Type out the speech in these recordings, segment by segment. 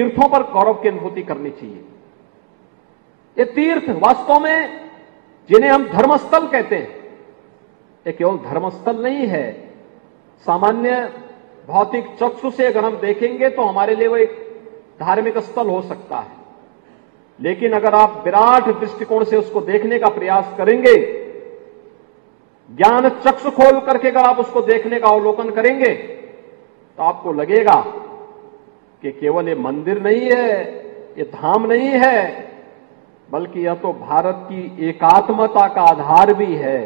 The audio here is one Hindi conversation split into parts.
तीर्थों पर गौरव की अनुभूति करनी चाहिए। ये तीर्थ वास्तव में जिन्हें हम धर्मस्थल कहते हैं, ये केवल धर्मस्थल नहीं है। सामान्य भौतिक चक्षु से अगर हम देखेंगे तो हमारे लिए वो एक धार्मिक स्थल हो सकता है, लेकिन अगर आप विराट दृष्टिकोण से उसको देखने का प्रयास करेंगे, ज्ञान चक्षु खोल करके अगर आप उसको देखने का अवलोकन करेंगे, तो आपको लगेगा कि केवल ये मंदिर नहीं है, ये धाम नहीं है, बल्कि यह तो भारत की एकात्मता का आधार भी है।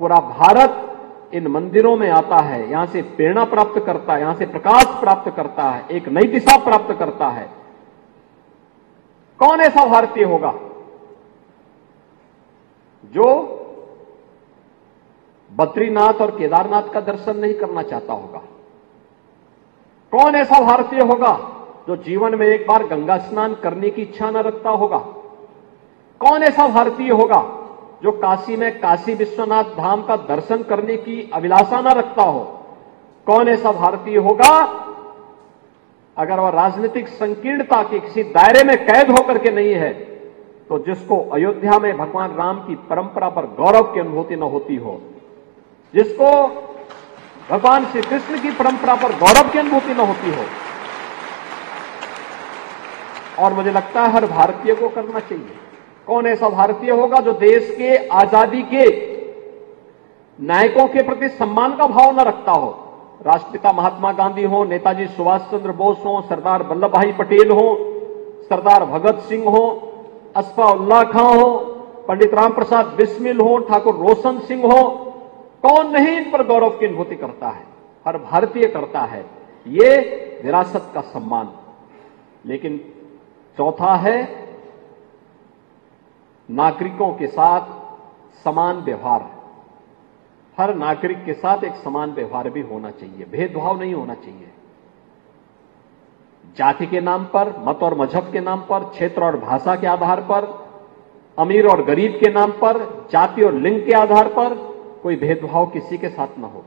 पूरा भारत इन मंदिरों में आता है, यहां से प्रेरणा प्राप्त करता है, यहां से प्रकाश प्राप्त करता है, एक नई दिशा प्राप्त करता है। कौन ऐसा भारतीय होगा जो बद्रीनाथ और केदारनाथ का दर्शन नहीं करना चाहता होगा? कौन ऐसा भारतीय होगा जो जीवन में एक बार गंगा स्नान करने की इच्छा न रखता होगा? कौन ऐसा भारतीय होगा जो काशी में काशी विश्वनाथ धाम का दर्शन करने की अभिलाषा न रखता हो? कौन ऐसा भारतीय होगा अगर वह राजनीतिक संकीर्णता के किसी दायरे में कैद होकर के नहीं है, तो जिसको अयोध्या में भगवान राम की परंपरा पर गौरव की अनुभूति न होती हो, जिसको भगवान श्री कृष्ण की परंपरा पर गौरव की अनुभूति न होती हो? और मुझे लगता है हर भारतीय को करना चाहिए। कौन ऐसा भारतीय होगा जो देश के आजादी के नायकों के प्रति सम्मान का भाव न रखता हो? राष्ट्रपिता महात्मा गांधी हो, नेताजी सुभाष चंद्र बोस हो, सरदार वल्लभ भाई पटेल हो, सरदार भगत सिंह हो, असफाउल्लाह खां हो, पंडित राम प्रसाद बिस्मिल हो, ठाकुर रोशन सिंह हो, कौन नहीं इन पर गौरव की अनुभूति करता है? हर भारतीय करता है। ये विरासत का सम्मान। लेकिन चौथा है नागरिकों के साथ समान व्यवहार। हर नागरिक के साथ एक समान व्यवहार भी होना चाहिए, भेदभाव नहीं होना चाहिए। जाति के नाम पर, मत और मजहब के नाम पर, क्षेत्र और भाषा के आधार पर, अमीर और गरीब के नाम पर, जाति और लिंग के आधार पर कोई भेदभाव किसी के साथ न हो।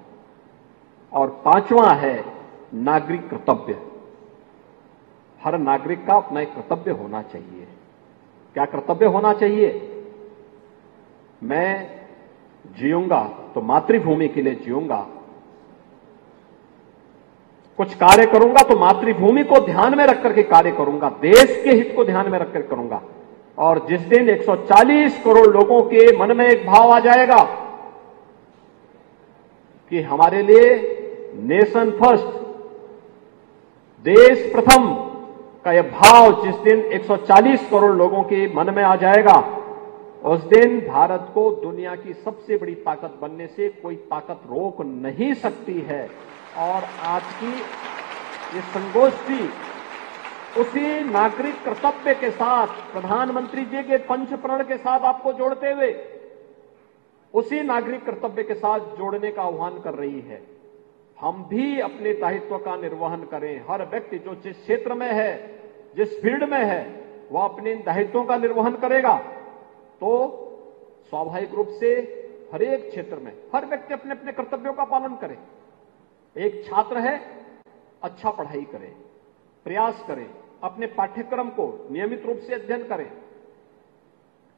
और पांचवा है नागरिक कर्तव्य। हर नागरिक का अपना एक कर्तव्य होना चाहिए। क्या कर्तव्य होना चाहिए? मैं जीऊंगा तो मातृभूमि के लिए जीऊंगा, कुछ कार्य करूंगा तो मातृभूमि को ध्यान में रख करके कार्य करूंगा, देश के हित को ध्यान में रखकर करूंगा। और जिस दिन 140 करोड़ लोगों के मन में एक भाव आ जाएगा कि हमारे लिए नेशन फर्स्ट, देश प्रथम का यह भाव जिस दिन 140 करोड़ लोगों के मन में आ जाएगा, उस दिन भारत को दुनिया की सबसे बड़ी ताकत बनने से कोई ताकत रोक नहीं सकती है। और आज की ये संगोष्ठी उसी नागरिक कर्तव्य के साथ, प्रधानमंत्री जी के पंचप्रण के साथ आपको जोड़ते हुए उसी नागरिक कर्तव्य के साथ जोड़ने का आह्वान कर रही है। हम भी अपने दायित्व का निर्वहन करें। हर व्यक्ति जो जिस क्षेत्र में है, जिस फील्ड में है, वह अपने दायित्वों का निर्वहन करेगा तो स्वाभाविक रूप से हर एक क्षेत्र में हर व्यक्ति अपने अपने कर्तव्यों का पालन करे। एक छात्र है, अच्छा पढ़ाई करे, प्रयास करे, अपने पाठ्यक्रम को नियमित रूप से अध्ययन करें,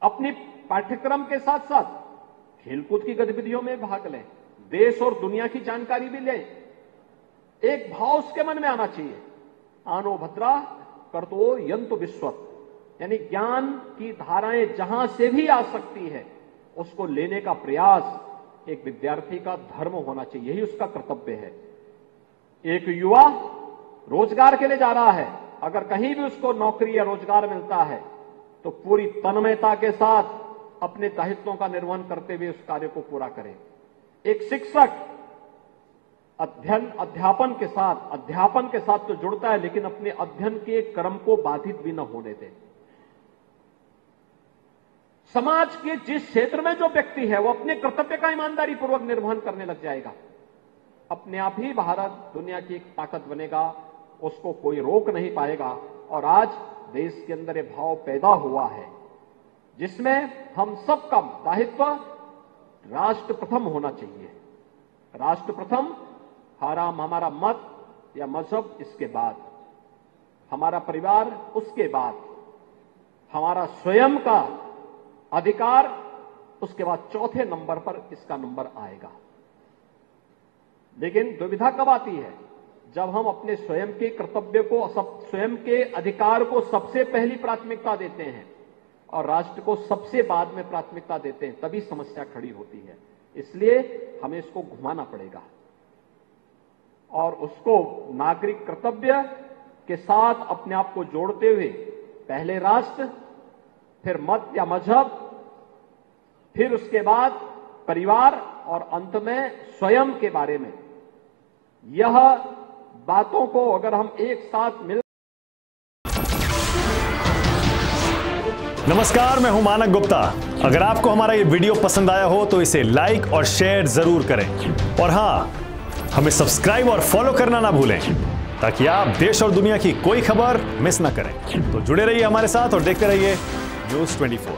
अपनी पाठ्यक्रम के साथ साथ खेलकूद की गतिविधियों में भाग लें, देश और दुनिया की जानकारी भी लें। एक भाव उसके मन में आना चाहिए, आनो भद्रा कर्तो यंतु विश्वत, यानी ज्ञान की धाराएं जहां से भी आ सकती है उसको लेने का प्रयास एक विद्यार्थी का धर्म होना चाहिए, यही उसका कर्तव्य है। एक युवा रोजगार के लिए जा रहा है, अगर कहीं भी उसको नौकरी या रोजगार मिलता है तो पूरी तन्मयता के साथ अपने दायित्वों का निर्वहन करते हुए उस कार्य को पूरा करें। एक शिक्षक अध्यापन के साथ तो जुड़ता है, लेकिन अपने अध्ययन के क्रम को बाधित भी न होने दे। समाज के जिस क्षेत्र में जो व्यक्ति है वो अपने कर्तव्य का ईमानदारी पूर्वक निर्वहन करने लग जाएगा, अपने आप ही भारत दुनिया की एक ताकत बनेगा, उसको कोई रोक नहीं पाएगा। और आज देश के अंदर ये भाव पैदा हुआ है जिसमें हम सबका दायित्व राष्ट्र प्रथम होना चाहिए। राष्ट्र प्रथम, हमारा मत या मजहब इसके बाद। हमारा परिवार, उसके बाद हमारा स्वयं का अधिकार, उसके बाद चौथे नंबर पर इसका नंबर आएगा। लेकिन दुविधा कब आती है? जब हम अपने स्वयं के कर्तव्य को, स्वयं के अधिकार को सबसे पहली प्राथमिकता देते हैं और राष्ट्र को सबसे बाद में प्राथमिकता देते हैं, तभी समस्या खड़ी होती है। इसलिए हमें इसको घुमाना पड़ेगा और उसको नागरिक कर्तव्य के साथ अपने आप को जोड़ते हुए पहले राष्ट्र, फिर मत या मजहब, फिर उसके बाद परिवार और अंत में स्वयं के बारे में, यह बातों को अगर हम एक साथ मिल। नमस्कार, मैं हूं मानक गुप्ता। अगर आपको हमारा ये वीडियो पसंद आया हो तो इसे लाइक और शेयर जरूर करें और हां, हमें सब्सक्राइब और फॉलो करना ना भूलें ताकि आप देश और दुनिया की कोई खबर मिस ना करें। तो जुड़े रहिए हमारे साथ और देखते रहिए न्यूज़ 24।